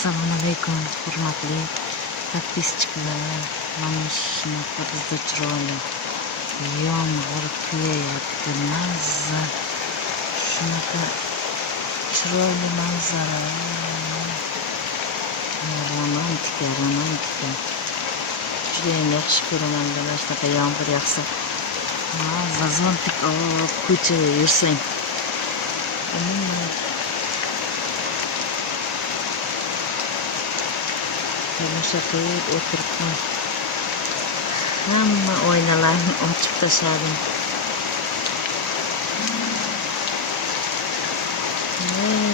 Assalomu alaykum, hurmatli подписчиклар. Mana shunaqa bizda chiroyli yomg'ir quyayapti, mazza. Shunaqa chiroyli manzara. Romantika. Judayam yaxshi ko'raman mana shunaqa yomg'ir yog'sa. Mazza zontik olib ko'chada yursang. Tomosha qilib o'tiribman. Hamma oynalarni ochib tashladim.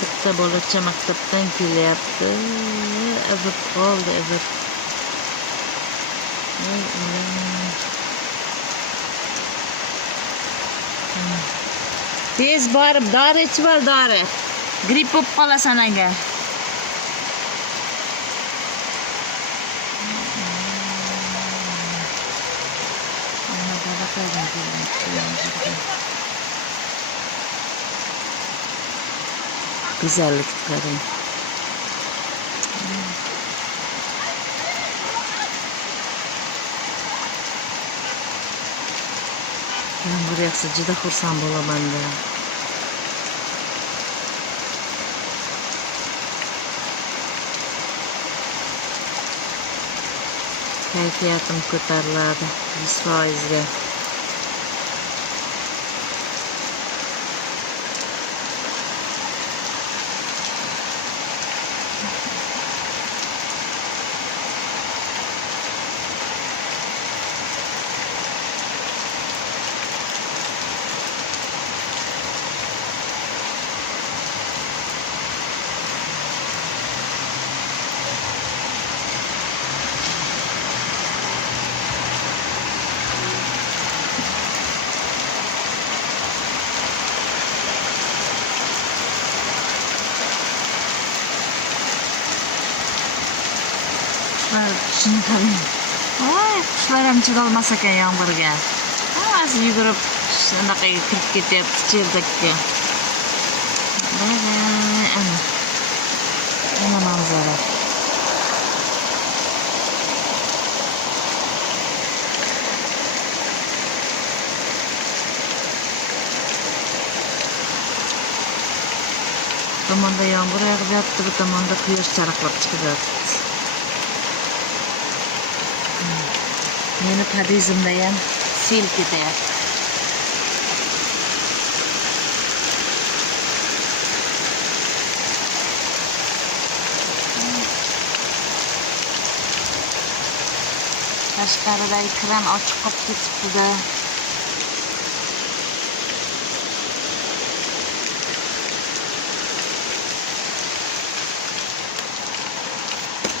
Bitta bolacha maktabdan kelyapti. Azib qoldi, azib. Tez borib dori ichib ol, dori. Gripp bo'lib qolasan agar. Güzellik qarang. Yomg'ir yog'sa juda xursand bo'laman-da. Kayfiyatim ko'tariladi 100%. Shuni qarang. Qushlar ham chidolmas ekan yomg'irga. Hammasi yugurib shunaqaga kirib ketyapti cherdakka. Mana manzara. Bu tomonda yomg'ir yog'yapti, bu tomonda quyosh charaqlab chiqib yotibdi. Meni podizimda ham sel ketyapti. Tashqaridagi kran ochiq qolib ketibdi-da.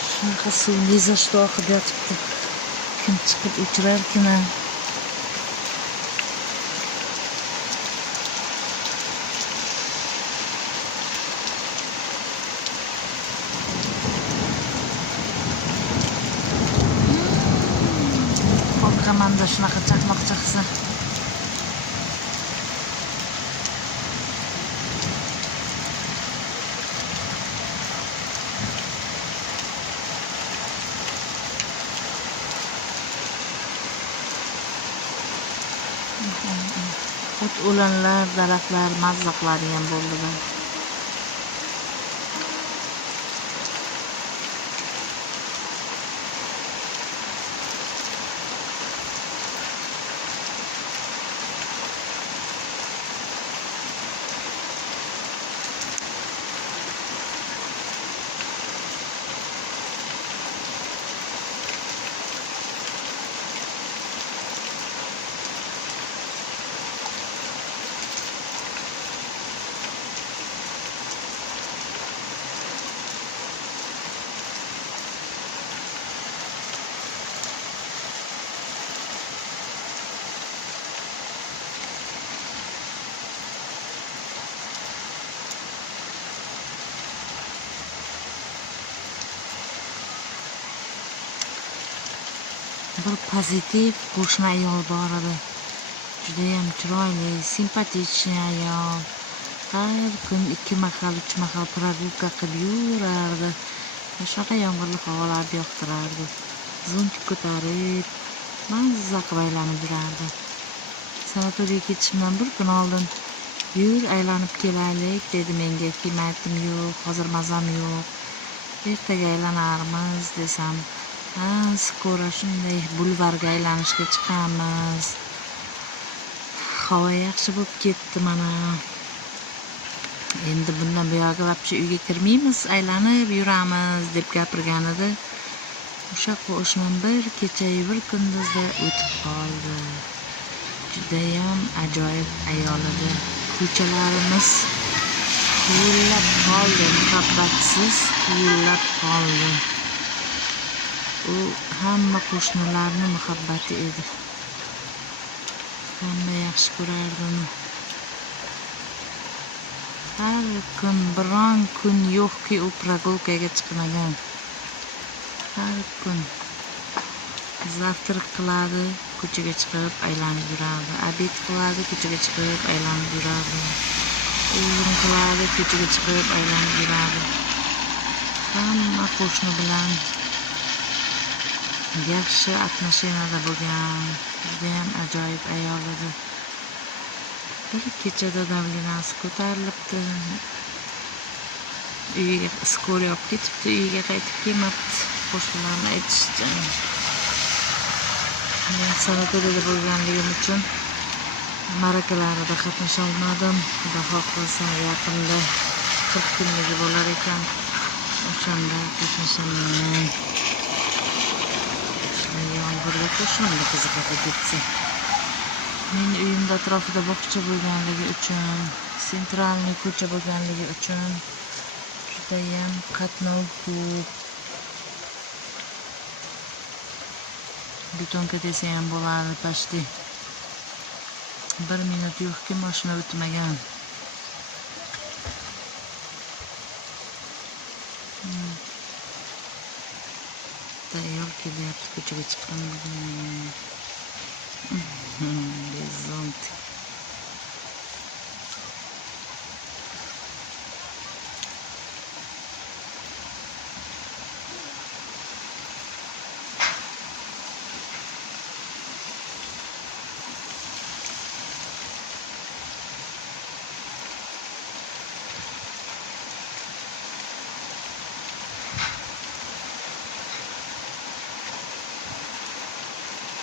Shunaqa suv nezashda oqib yotibdi. Kim chiqib o'chirarkin. Qo'rqamanda shunaqa chaqmoq chaqsa. O'lanlar, daraxtlar, mazzoqlari ham bo'ldi. Bir pozitiv qo'shni ayol bor edi. Judayam chiroyli, simpatichniy ayol. Har kun 2 mahal, 3 mahal прогулка qilib yurardi. Shunaqa yomg'irli havolarni yoqtirardi. Zontik ko'tarib, mazza qilib aylanib yurardi. Sanatoriyaga ketishimdan bir kun oldin yur aylanib kelaylik dedi menga. Qiymatim yo'q, hozir mazam yo'q. Ertaga aylanarmiz desam, skora shunday bulvarga aylanishga chiqamiz. Havo yaxshi bo'lib ketdi mana. Endi bundan buyog'i vobshe uyga kirmaymiz, aylanib yuramiz deb gapirgan edi. O'sha qo'shnim bir kecha-yu bir kunduzda o'tib qoldi. Judayam ajoyib ayol edi. Ko'chalarimiz huvillab qoldi, muhabbatsiz huvillab qoldi. U hamma qo'shnilarni muhabbati edi. Hamma yaxshi ko'rardi uni. Har kun biron kun yo'qki u прогулкаga chiqmagan. Har kun zavtrak qiladi, ko'chaga chiqib aylanib yurardi. Obed qiladi, ko'chaga chiqib aylanib yurardi. O'yin qiladi, ko'chaga chiqib aylanib yurardi. Hamma qo'shni bilan yaxshi atmosferada bo'lgan, judayam ajoyib ayol edi. Bir kechada davlinasi ko'tarilibdi. Uyiga skor olib ketibdi, uyiga qaytib kelmabdi. Qo'shnilarni aytishdi. Men sanatoriyada bo'lganligim uchun ma'rakalarida qatnasha olmadim. Xudo xohlasa yaqinda 40 kunligi bo'lar ekan. O'shanda qatnashaman. Yomg'irda qo'shnimni qiziqadi ketsa. Men uyimda atrofida bog'cha bo'lganligi uchun, sentralniy ko'cha bo'lganligi uchun judayam qatnov ko'p. Betonka desa ham bo'ladi, pashti. 1 minut yo'qki mashina o'tmagan. Ayol kelyapti, ko'chaga chiqqan bo'lgan. Bezont.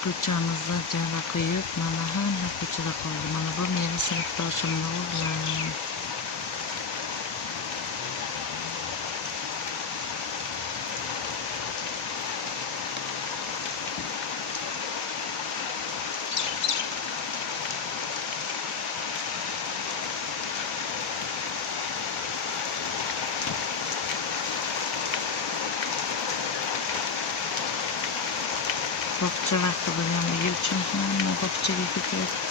Ko'chamizda jala qo'yib, mana hamma ko'chada qoldi. Mana bu meni sinfdoshimni o'g'li. Bog'cha vaqti bo'lganligi uchun hamma bog'chaga ketyapti.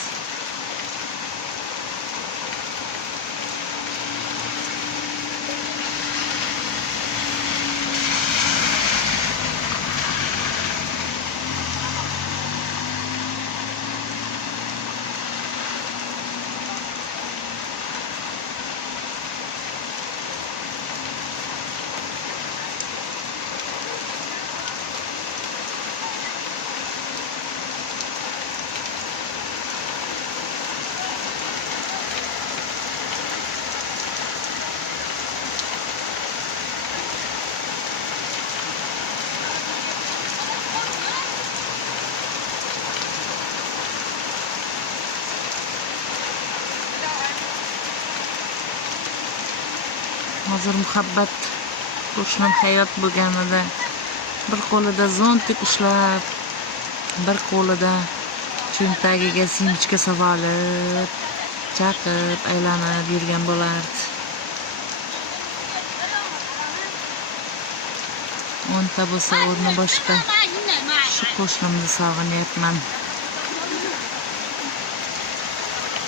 Hozir muhabbat qo'shnim hayot bo'lganida bir qo'lida zontik ushlab, bir qo'lida cho'ntagiga simchka solib, chaqib aylanib yurgan bo'lardi. 10 ta bo'lsa o'rni boshqa. Shu qo'shnimni sog'inyapman.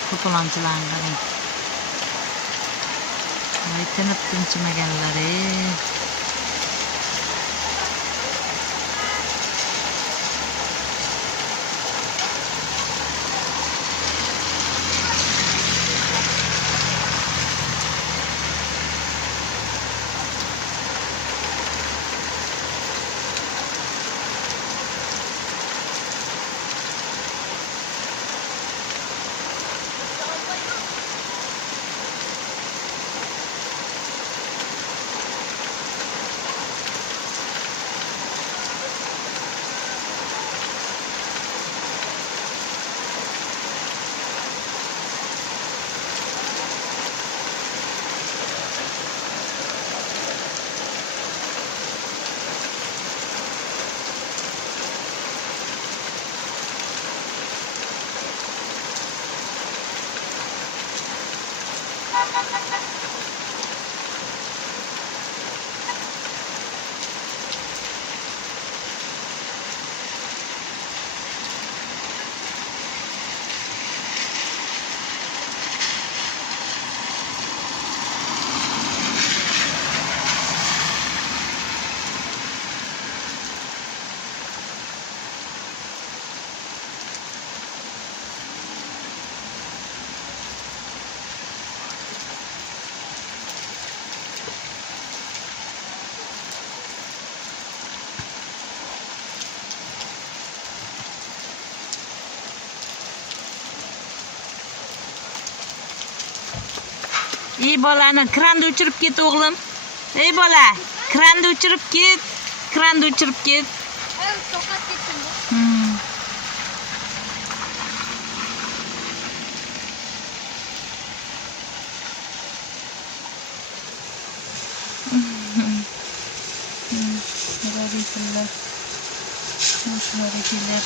Qo'polonchilarni tinib tinchimaganlari. Ey bolani kranni o'chirib ket o'g'lim. Ey bola, kranni o'chirib ket. Kranni o'chirib ket. Toqat ketdim. Hareketler.